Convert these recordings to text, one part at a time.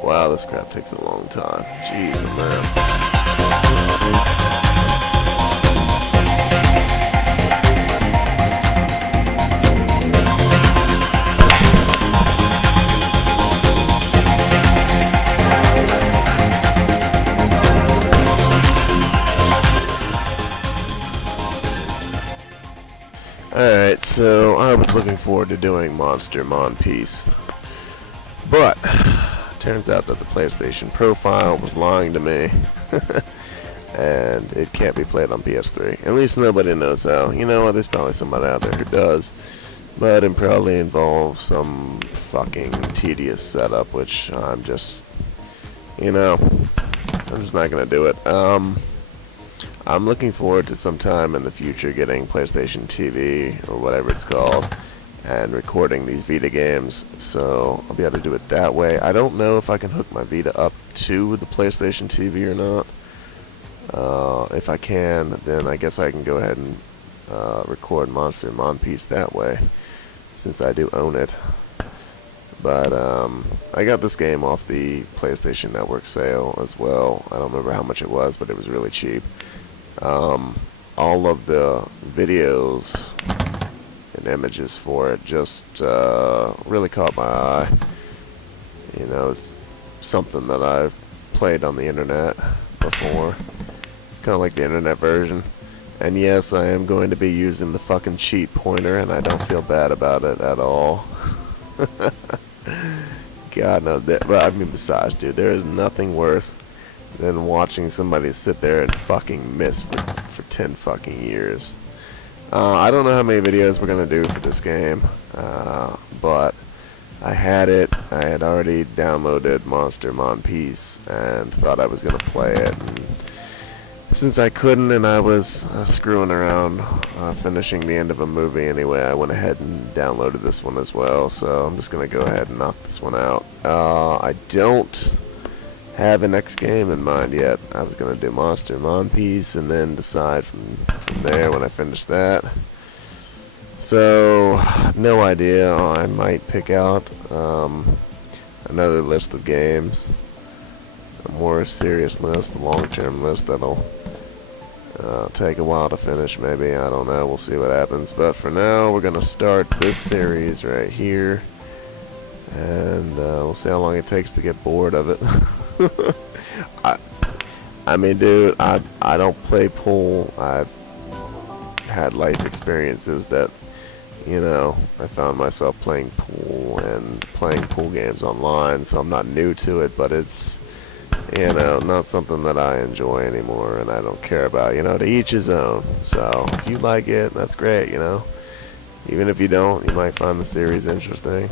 Wow, this crap takes a long time. Jeez, man. Alright, so I was looking forward to doing Monster Piece, but turns out that the PlayStation profile was lying to me, and it can't be played on PS3. At least nobody knows how. You know what, there's probably somebody out there who does, but it probably involves some fucking tedious setup, which I'm just, you know, I'm just not gonna do it. I'm looking forward to sometime in the future getting PlayStation TV, or whatever it's called, and recording these Vita games, so I'll be able to do it that way. I don't know if I can hook my Vita up to the PlayStation TV or not. If I can, then I guess I can go ahead and record Monster Piece that way, since I do own it. But I got this game off the PlayStation Network sale as well. I don't remember how much it was, but it was really cheap. All of the videos and images for it just really caught my eye. You know, it's something that I've played on the internet before. It's kind of like the internet version. And yes, I am going to be using the fucking cheat pointer, and I don't feel bad about it at all. God knows that. But I mean, besides, dude, there is nothing worse than watching somebody sit there and fucking miss for 10 fucking years. I don't know how many videos we're gonna do for this game, but I had already downloaded Monster Piece and thought I was gonna play it. And since I couldn't, and I was screwing around finishing the end of a movie anyway, I went ahead and downloaded this one as well. So I'm just gonna go ahead and knock this one out. I don't have a next game in mind yet. I was gonna do Monster Piece and then decide from there when I finish that. So no idea. I might pick out another list of games, a more serious list, a long-term list that'll take a while to finish. Maybe, I don't know. We'll see what happens. But for now, we're gonna start this series right here, and we'll see how long it takes to get bored of it. I mean, dude, I don't play pool. I've had life experiences that, you know, I found myself playing pool and playing pool games online, so I'm not new to it, but it's, you know, not something that I enjoy anymore, and I don't care about. You know, to each his own. So if you like it, that's great, you know. Even if you don't, you might find the series interesting.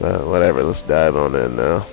But whatever, let's dive on in now.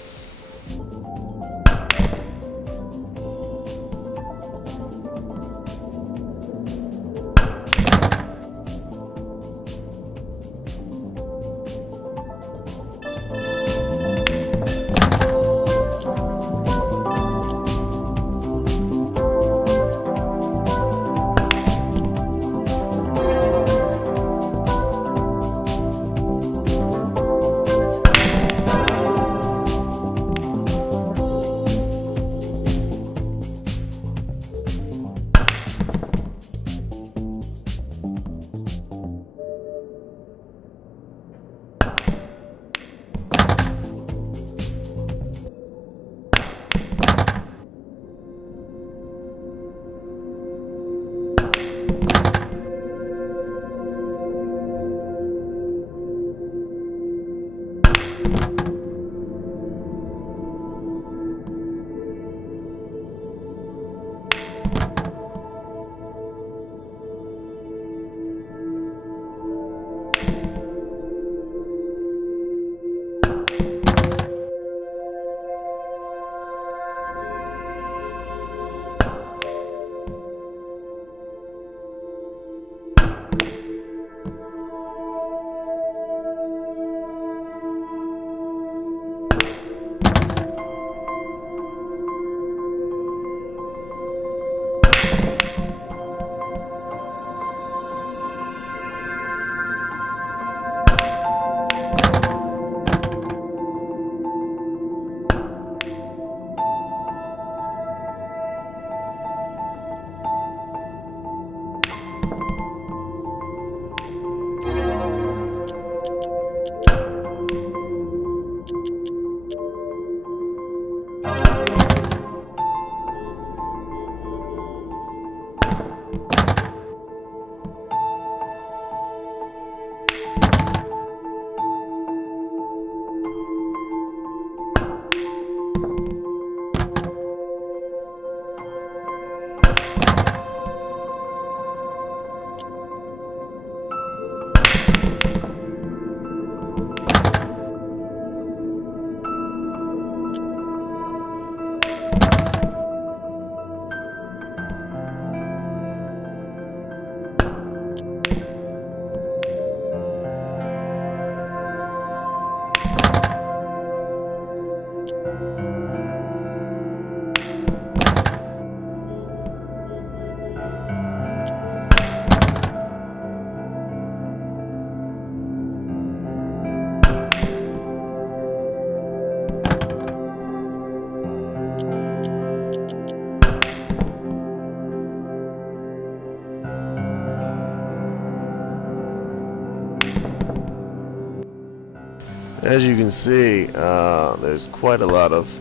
As you can see, there's quite a lot of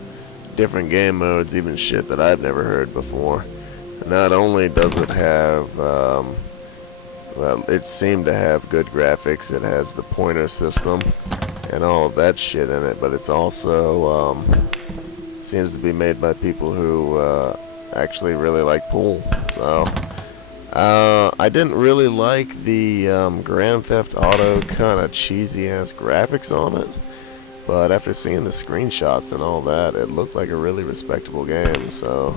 different game modes, even shit that I've never heard before. Not only does it have, well, it seemed to have good graphics, it has the pointer system and all of that shit in it, but it's also, seems to be made by people who actually really like pool. So, I didn't really like the Grand Theft Auto kind of cheesy ass graphics on it, but after seeing the screenshots and all that, it looked like a really respectable game. So,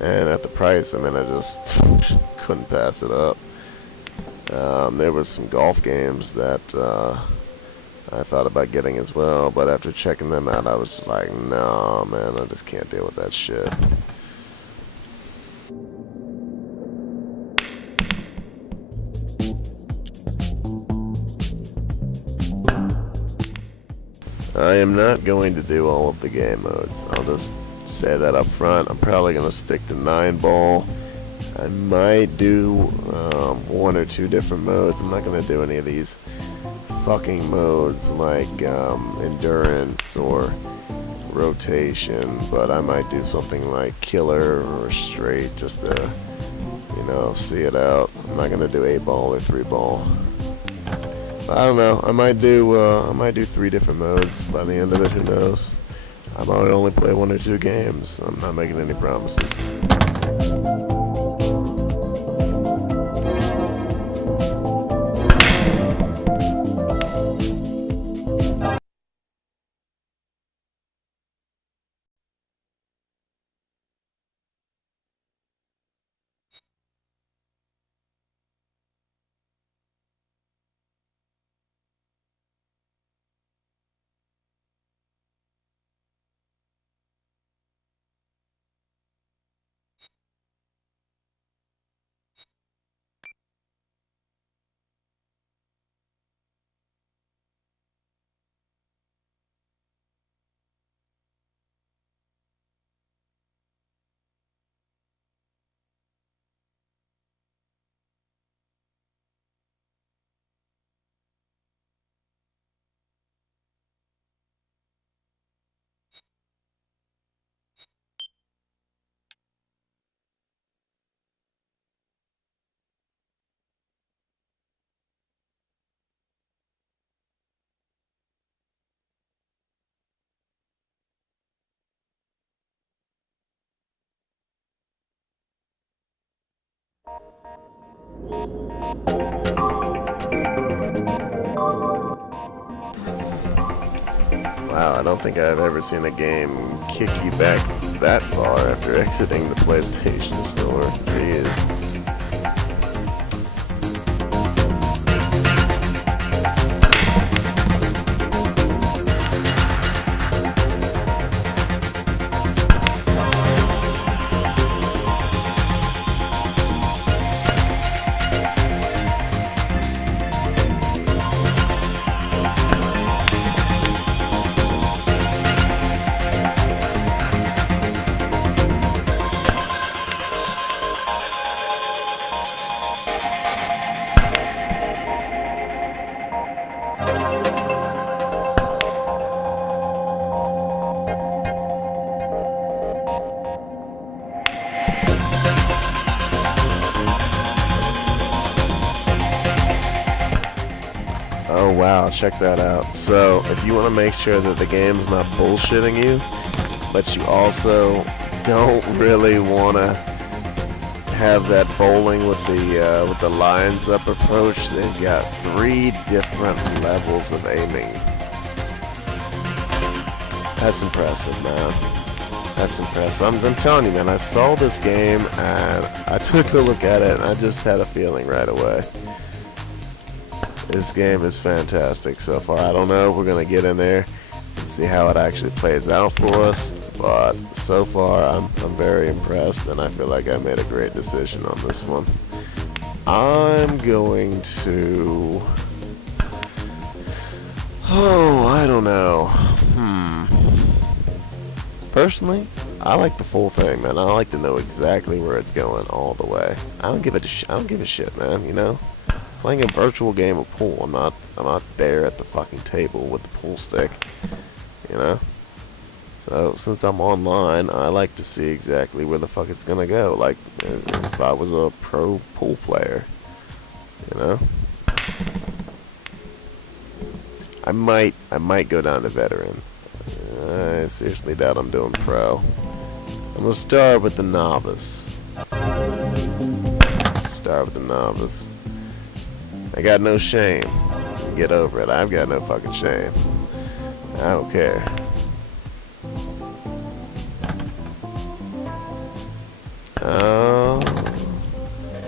and at the price, I mean, I just couldn't pass it up. There was some golf games that I thought about getting as well, but after checking them out, I was just like, no, man, I just can't deal with that shit. I am not going to do all of the game modes. I'll just say that up front. I'm probably going to stick to 9-ball. I might do 1 or 2 different modes. I'm not going to do any of these fucking modes like endurance or rotation, but I might do something like killer or straight just to, you know, see it out. I'm not going to do 8-ball or 3-ball. I don't know. I might do 3 different modes by the end of it. Who knows? I might only play 1 or 2 games. I'm not making any promises. Wow, I don't think I've ever seen a game kick you back that far after exiting the PlayStation Store. Jeez. Oh wow, check that out. So, if you want to make sure that the game's not bullshitting you, but you also don't really want to have that bowling with the lines up approach, they've got 3 different levels of aiming. That's impressive, man. That's impressive. I'm telling you, man, I saw this game and I took a look at it and I just had a feeling right away. This game is fantastic so far. I don't know if we're going to get in there and see how it actually plays out for us, but so far I'm very impressed and I feel like I made a great decision on this one. I'm going to... Oh, I don't know. Personally, I like the full thing, man. I like to know exactly where it's going all the way. I don't give a shit, man, you know? playing a virtual game of pool. I'm not there at the fucking table with the pool stick, you know. So since I'm online, I like to see exactly where the fuck it's gonna go. Like if I was a pro pool player, you know. I might go down to veteran. I seriously doubt I'm doing pro. I'm gonna start with the novice. Start with the novice. I got no shame. Get over it. I've got no fucking shame. I don't care.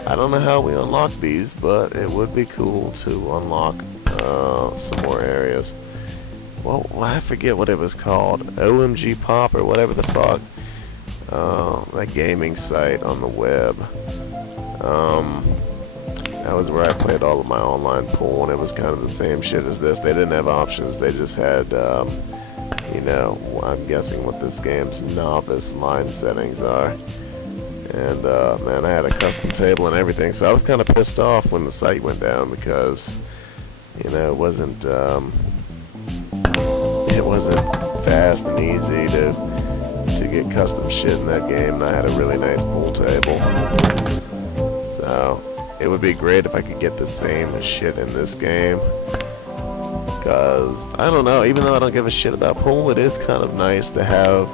I don't know how we unlock these, but it would be cool to unlock some more areas. Well, I forget what it was called. OMG Pop or whatever the fuck. That gaming site on the web. That was where I played all of my online pool, and it was kind of the same shit as this. They didn't have options. They just had, you know, I'm guessing what this game's novice line settings are. And, man, I had a custom table and everything, so I was kind of pissed off when the site went down because, you know, it wasn't fast and easy to get custom shit in that game, and I had a really nice pool table. So it would be great if I could get the same shit in this game, because I don't know, even though I don't give a shit about pool, it is kind of nice to have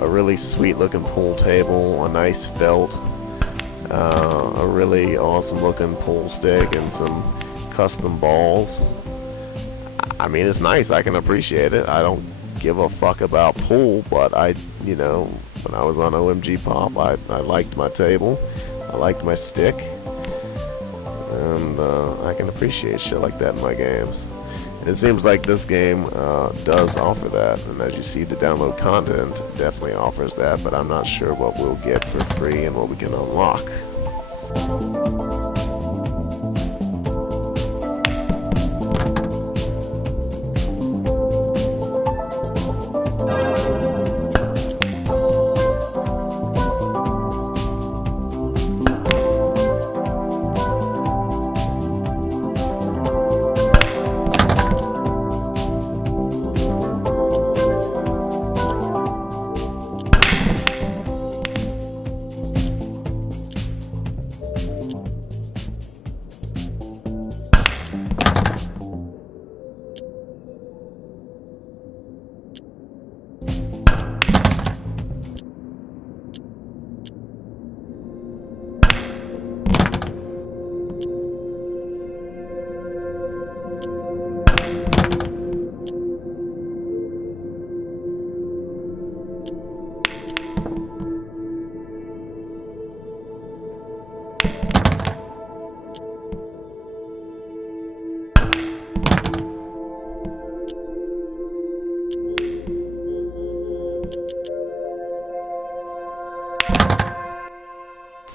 a really sweet looking pool table, a nice felt, a really awesome looking pool stick, and some custom balls. I mean, it's nice. I can appreciate it. I don't give a fuck about pool, but you know, when I was on OMG Pop, I liked my table, I liked my stick, and I can appreciate shit like that in my games. And it seems like this game does offer that, and as you see, the download content definitely offers that, but I'm not sure what we'll get for free and what we can unlock.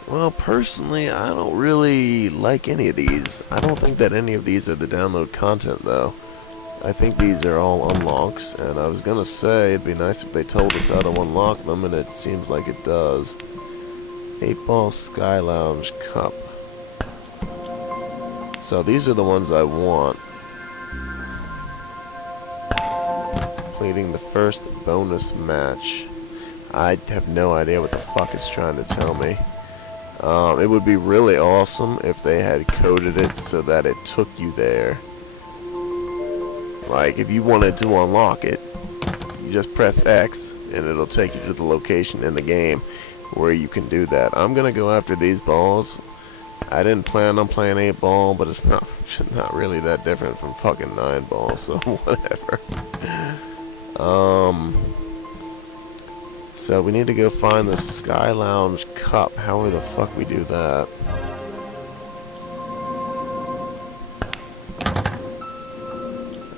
Well, personally, I don't really like any of these. I don't think that any of these are the download content, though. I think these are all unlocks, and I was gonna say it'd be nice if they told us how to unlock them, and it seems like it does. 8-Ball Sky Lounge Cup. So these are the ones I want. Completing the first bonus match. I have no idea what the fuck it's trying to tell me. It would be really awesome if they had coded it so that it took you there. Like, if you wanted to unlock it, you just press X, and it'll take you to the location in the game where you can do that. I'm gonna go after these balls. I didn't plan on playing 8-Ball, but it's not really that different from fucking 9-Ball, so whatever. So we need to go find the Sky Lounge Cup. How the fuck we do that?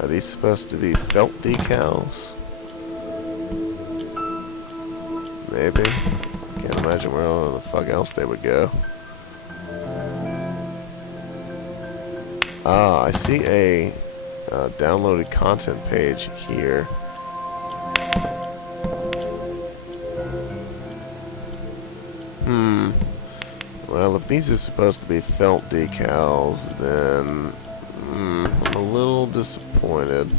Are these supposed to be felt decals? Maybe. Can't imagine where the fuck else they would go. Ah, I see a downloaded content page here. Well, if these are supposed to be felt decals, then I'm a little disappointed.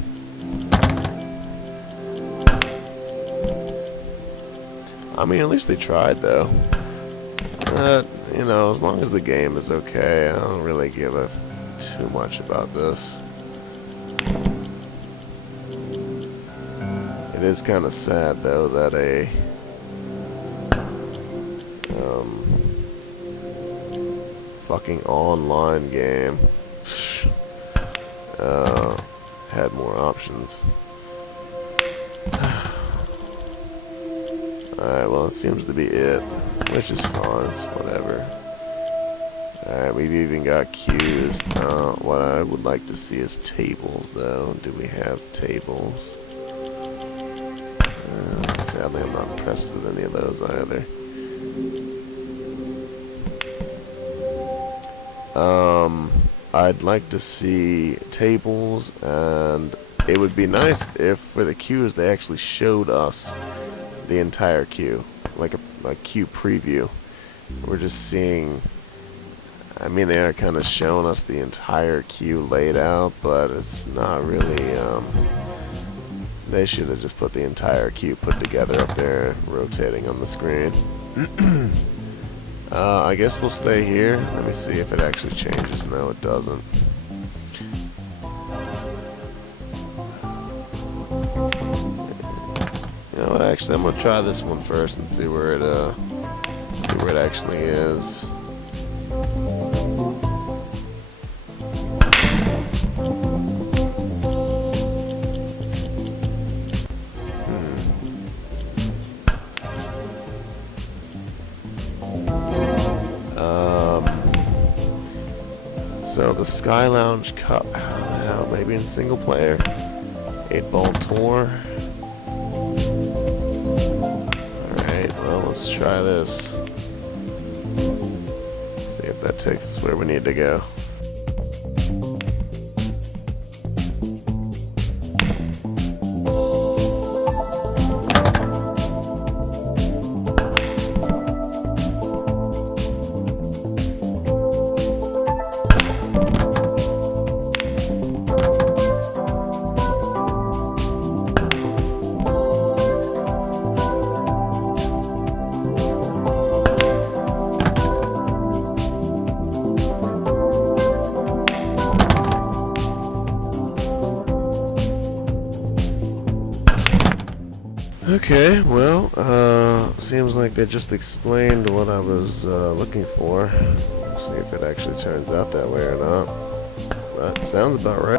I mean, at least they tried, though. But, you know, as long as the game is okay, I don't really give a too much about this. It is kind of sad, though, that a fucking online game had more options. Alright, well, it seems to be it, which is fine, it's whatever. Alright, we've even got queues. What I would like to see is tables, though. Do we have tables? Sadly, I'm not impressed with any of those either. I'd like to see tables, and it would be nice if for the queues they actually showed us the entire queue, like a queue preview. We're just seeing, I mean, they are kind of showing us the entire queue laid out, but it's not really, they should have just put the entire queue put together up there, rotating on the screen. I guess we'll stay here. Let me see if it actually changes. No, it doesn't. You know what? Actually, I'm gonna try this one first and see where it actually is. So the Sky Lounge Cup, how the hell? Maybe in single player. 8-ball tour. Alright, well, let's try this. See if that takes us where we need to go. Okay, well, seems like they just explained what I was looking for. We'll see if it actually turns out that way or not. That sounds about right.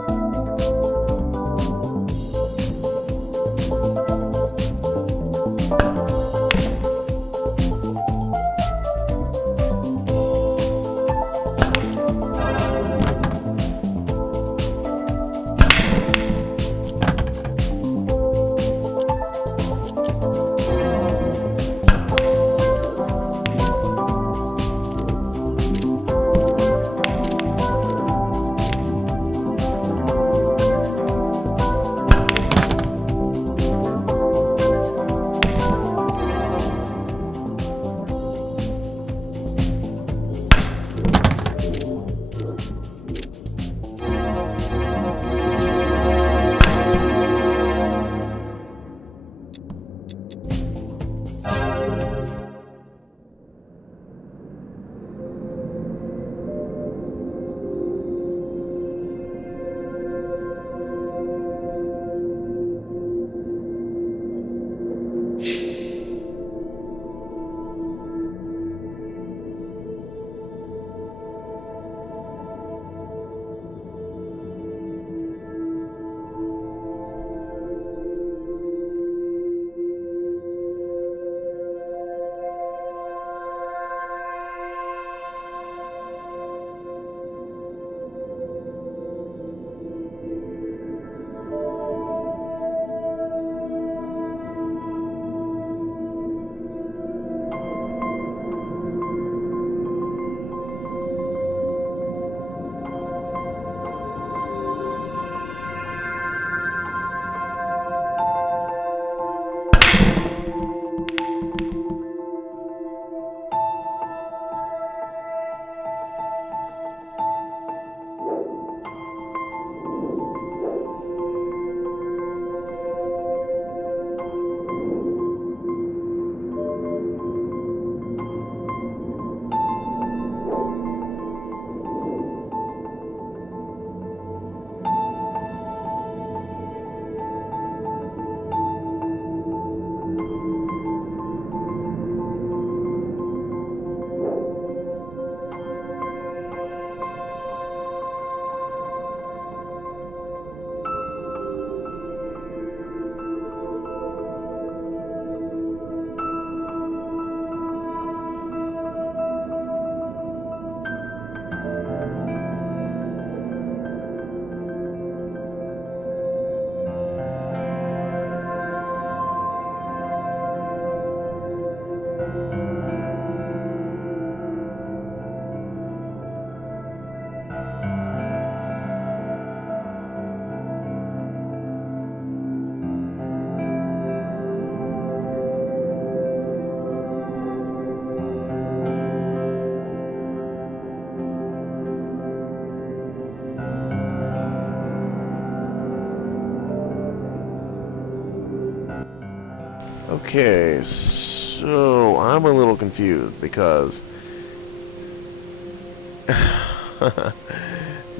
Okay, so I'm a little confused because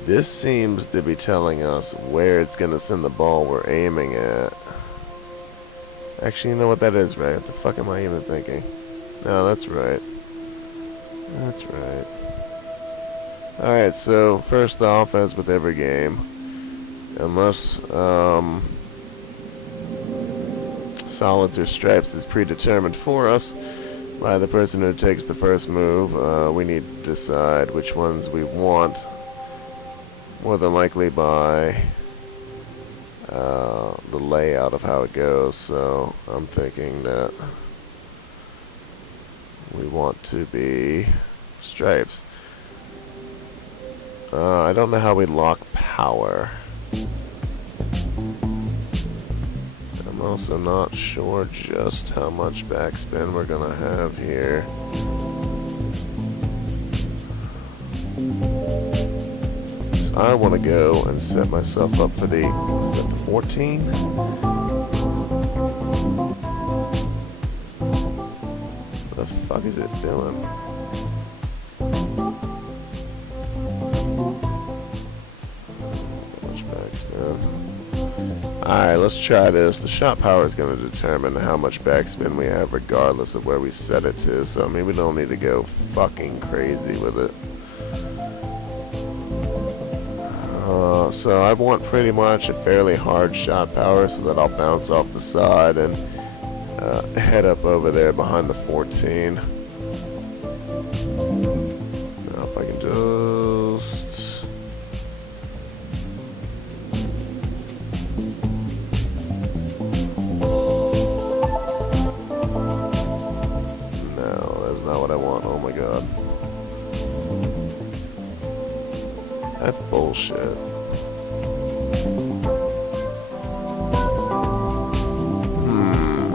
this seems to be telling us where it's going to send the ball we're aiming at. Actually, you know what that is, right? What the fuck am I even thinking? No, that's right. That's right. Alright, so first off, as with every game, unless solids or stripes is predetermined for us by the person who takes the first move, we need to decide which ones we want, more than likely by the layout of how it goes. So I'm thinking that we want to be stripes. I don't know how we lock power. I'm also not sure just how much backspin we're gonna have here. So I want to go and set myself up for the, is that the 14? What the fuck is it doing? Alright, let's try this. The shot power is going to determine how much backspin we have regardless of where we set it to, so I mean we don't need to go fucking crazy with it. So I want pretty much a fairly hard shot power so that I'll bounce off the side and head up over there behind the 14. Now if I can just... Not what I want. Oh my god. That's bullshit. I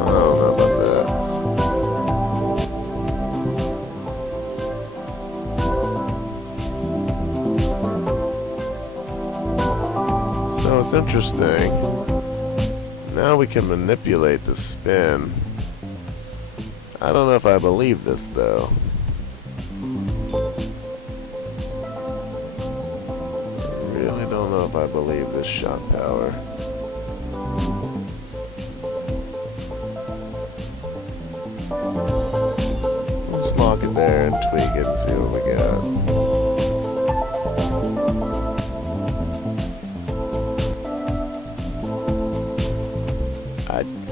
don't know about that. So it's interesting. Now we can manipulate the spin. I don't know if I believe this, though. I really don't know if I believe this shot power. Let's lock it there and tweak it and see what we got.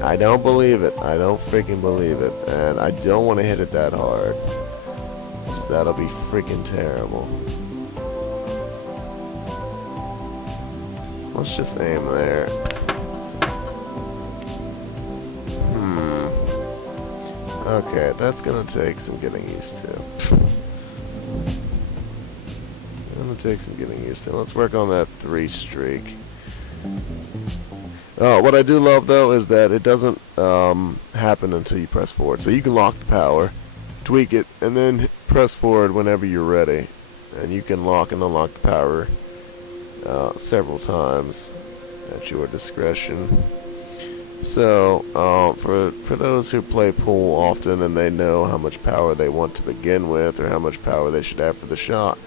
I don't believe it. I don't freaking believe it. And I don't want to hit it that hard. Because that'll be freaking terrible. Let's just aim there. Okay, that's going to take some getting used to. Let's work on that 3 streak. What I do love, though, is that it doesn't happen until you press forward. So you can lock the power, tweak it, and then press forward whenever you're ready. And you can lock and unlock the power several times at your discretion. So for those who play pool often and they know how much power they want to begin with or how much power they should have for the shot,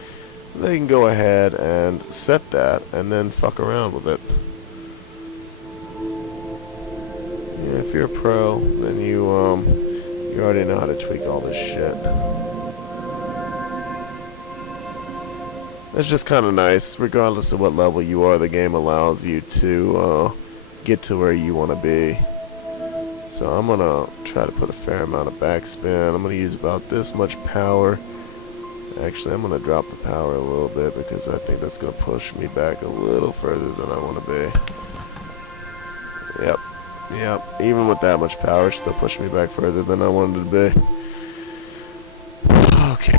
they can go ahead and set that and then fuck around with it. If you're a pro, then you already know how to tweak all this shit. It's just kind of nice, regardless of what level you are. The game allows you to get to where you want to be. So I'm gonna try to put a fair amount of backspin. I'm gonna use about this much power. Actually, I'm gonna drop the power a little bit because I think that's gonna push me back a little further than I want to be. Yep. Even with that much power, it still pushed me back further than I wanted to be. Okay.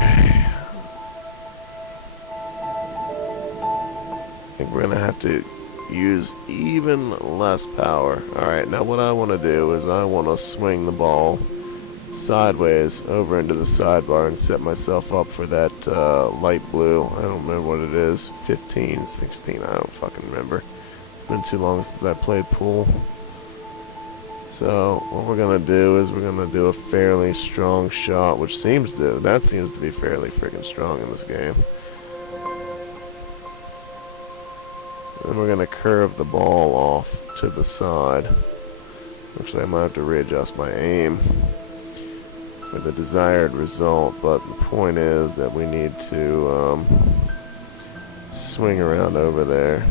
I think we're gonna have to use even less power. Alright, now what I want to do is I want to swing the ball sideways over into the sidebar and set myself up for that light blue. I don't remember what it is. 15, 16, I don't fucking remember. It's been too long since I played pool. So what we're gonna do is we're gonna do a fairly strong shot, which seems to be fairly freaking strong in this game. Then we're gonna curve the ball off to the side. Actually, I might have to readjust my aim for the desired result, but the point is that we need to swing around over there.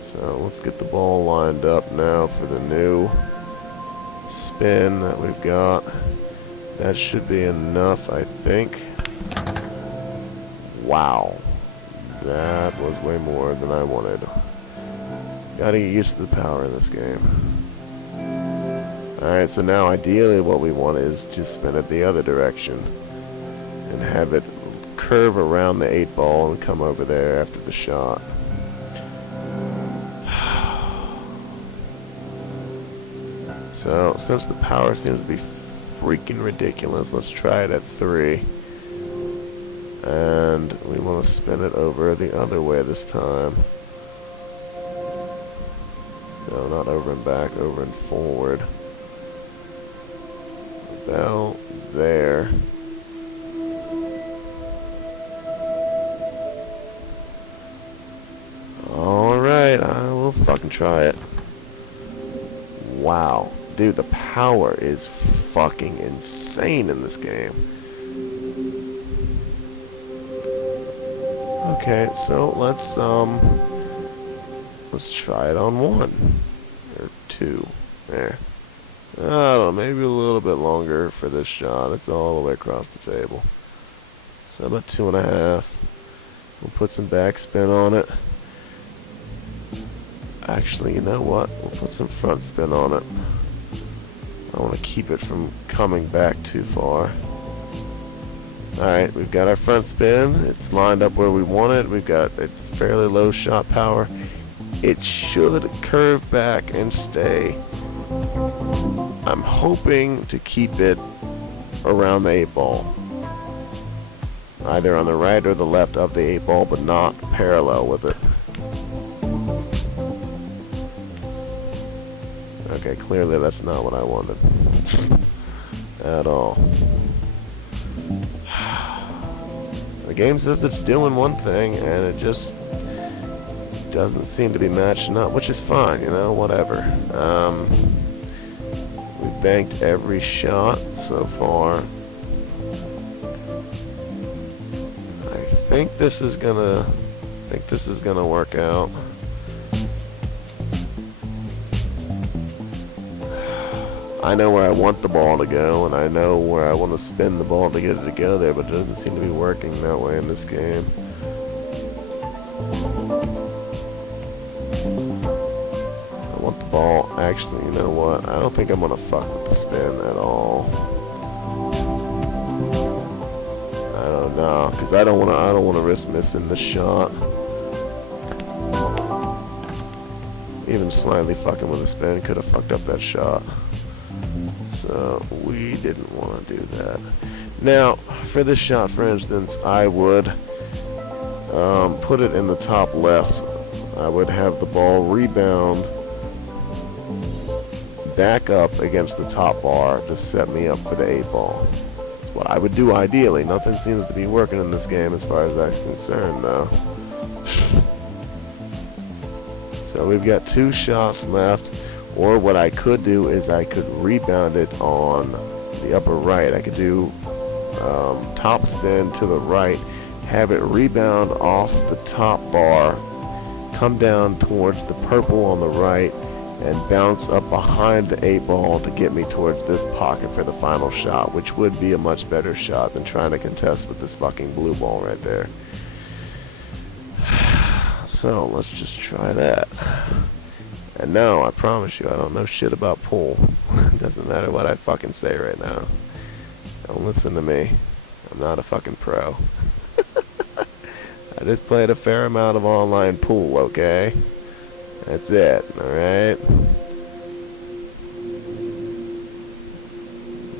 So let's get the ball lined up now for the new spin that we've got. That should be enough, I think. Wow. That was way more than I wanted. Gotta get used to the power in this game. Alright, so now ideally what we want is to spin it the other direction and have it curve around the 8 ball and come over there after the shot. So, since the power seems to be freaking ridiculous, let's try it at 3. And we want to spin it over the other way this time. No, not over and back, over and forward. About there. Alright, I will fucking try it. Wow. Dude, the power is fucking insane in this game. Okay, so let's try it on 1 or 2. There. I don't know, maybe a little bit longer for this shot. It's all the way across the table. So about 2.5. We'll put some backspin on it. Actually, you know what? We'll put some front spin on it. I want to keep it from coming back too far. Alright, we've got our front spin. It's lined up where we want it. We've got it's fairly low shot power. It should curve back and stay. I'm hoping to keep it around the 8 ball. Either on the right or the left of the 8 ball, but not parallel with it. Okay, clearly that's not what I wanted. At all. The game says it's doing one thing, and it just doesn't seem to be matching up, which is fine, you know, whatever. We've banked every shot so far. I think this is gonna work out. I know where I want the ball to go, and I know where I want to spin the ball to get it to go there, but it doesn't seem to be working that way in this game. I want the ball. Actually, you know what? I don't think I'm gonna fuck with the spin at all. I don't know, because I don't want to risk missing the shot. Even slightly fucking with the spin could have fucked up that shot. So we didn't want to do that. Now, for this shot, for instance, I would put it in the top left. I would have the ball rebound back up against the top bar to set me up for the 8 ball. That's what I would do ideally. Nothing seems to be working in this game as far as that's concerned, though. So we've got 2 shots left. Or what I could do is I could rebound it on the upper right. I could do top spin to the right, have it rebound off the top bar, come down towards the purple on the right, and bounce up behind the 8 ball to get me towards this pocket for the final shot, which would be a much better shot than trying to contest with this fucking blue ball right there. So let's just try that. And no, I promise you, I don't know shit about pool. It doesn't matter what I fucking say right now. Don't listen to me. I'm not a fucking pro. I just played a fair amount of online pool, okay? That's it, alright?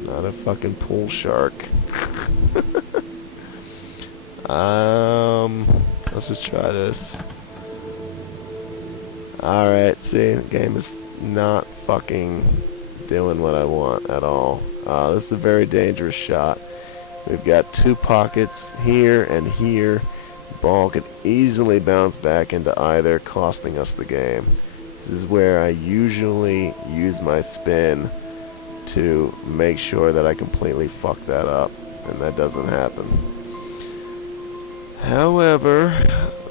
Not a fucking pool shark. Let's just try this. Alright, see, the game is not fucking doing what I want at all. This is a very dangerous shot. We've got two pockets here and here. Ball could easily bounce back into either, costing us the game. This is where I usually use my spin to make sure that I completely fuck that up, and that doesn't happen. However,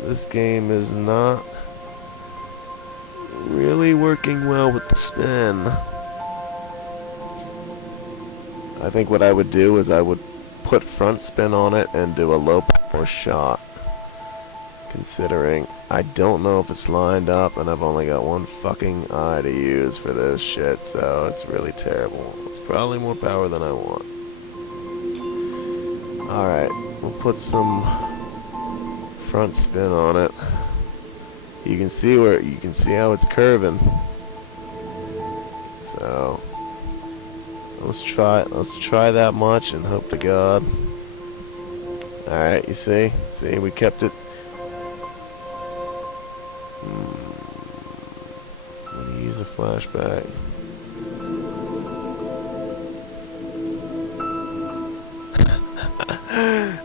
this game is not really working well with the spin. I think what I would do is I would put front spin on it and do a low power shot, considering I don't know if it's lined up and I've only got one fucking eye to use for this shit, so it's really terrible. It's probably more power than I want. Alright, we'll put some front spin on it. You can see how it's curving. So let's try that much and hope to God. Alright, you see we kept it. Let me use a flashback.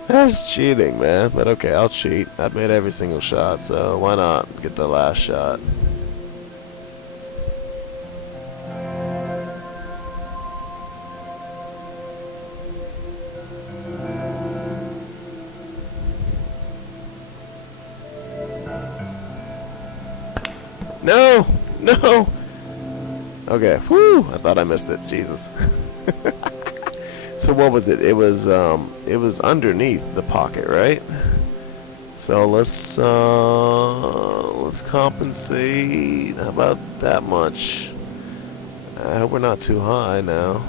That's cheating, man. But okay, I'll cheat. I've made every single shot, so why not get the last shot? No! No! Okay, whew! I thought I missed it. Jesus. So what was it? It was underneath the pocket, right? So let's compensate. How about that much? I hope we're not too high now.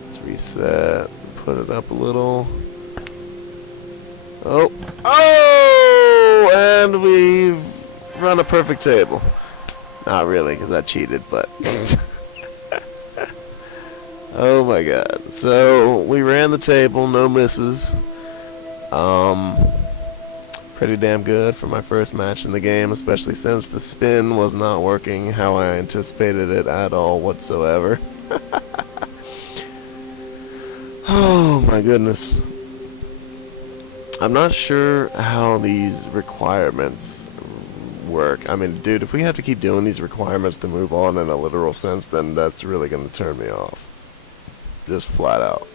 Let's reset. Put it up a little. Oh! Oh! And we've run a perfect table. Not really, because I cheated, but... Oh my god. So, we ran the table, no misses. Pretty damn good for my first match in the game, especially since the spin was not working how I anticipated it at all whatsoever. Oh my goodness. I'm not sure how these requirements work. I mean, dude, if we have to keep doing these requirements to move on in a literal sense, then that's really going to turn me off. Just flat out.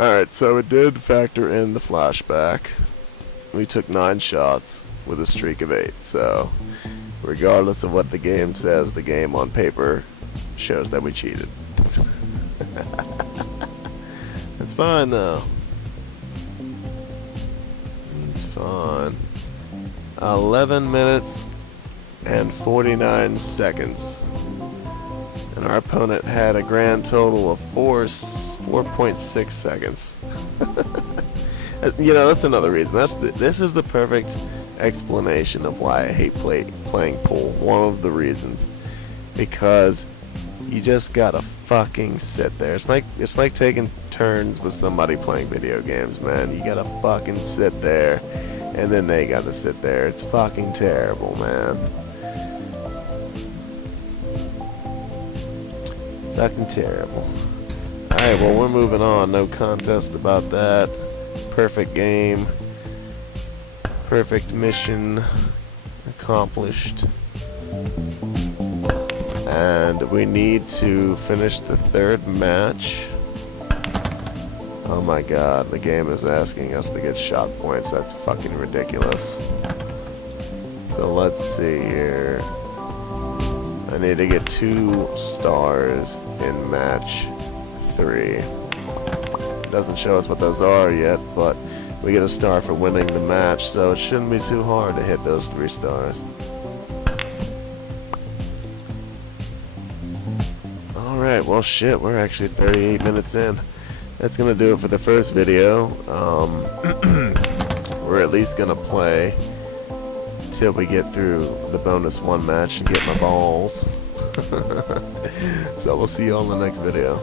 Alright, so it did factor in the flashback. We took 9 shots with a streak of 8, so regardless of what the game says, the game on paper shows that we cheated. It's fine though. It's fine. 11 minutes and 49 seconds. And our opponent had a grand total of 4.6 seconds. You know, that's another reason. This is the perfect explanation of why I hate playing pool. One of the reasons. Because you just gotta fucking sit there. It's like taking turns with somebody playing video games, man. You gotta fucking sit there, and then they gotta sit there. It's fucking terrible, man. Fucking terrible. Alright, well, we're moving on. No contest about that. Perfect game. Perfect mission accomplished. And we need to finish the 3rd match. Oh my god, the game is asking us to get shot points. That's fucking ridiculous. So let's see here. I need to get 2 stars in match 3. Doesn't show us what those are yet, but we get a star for winning the match, so it shouldn't be too hard to hit those 3 stars. Alright, well shit, we're actually 38 minutes in. That's gonna do it for the first video. We're at least gonna play till we get through the bonus 1 match and get my balls. So we'll see you all in the next video.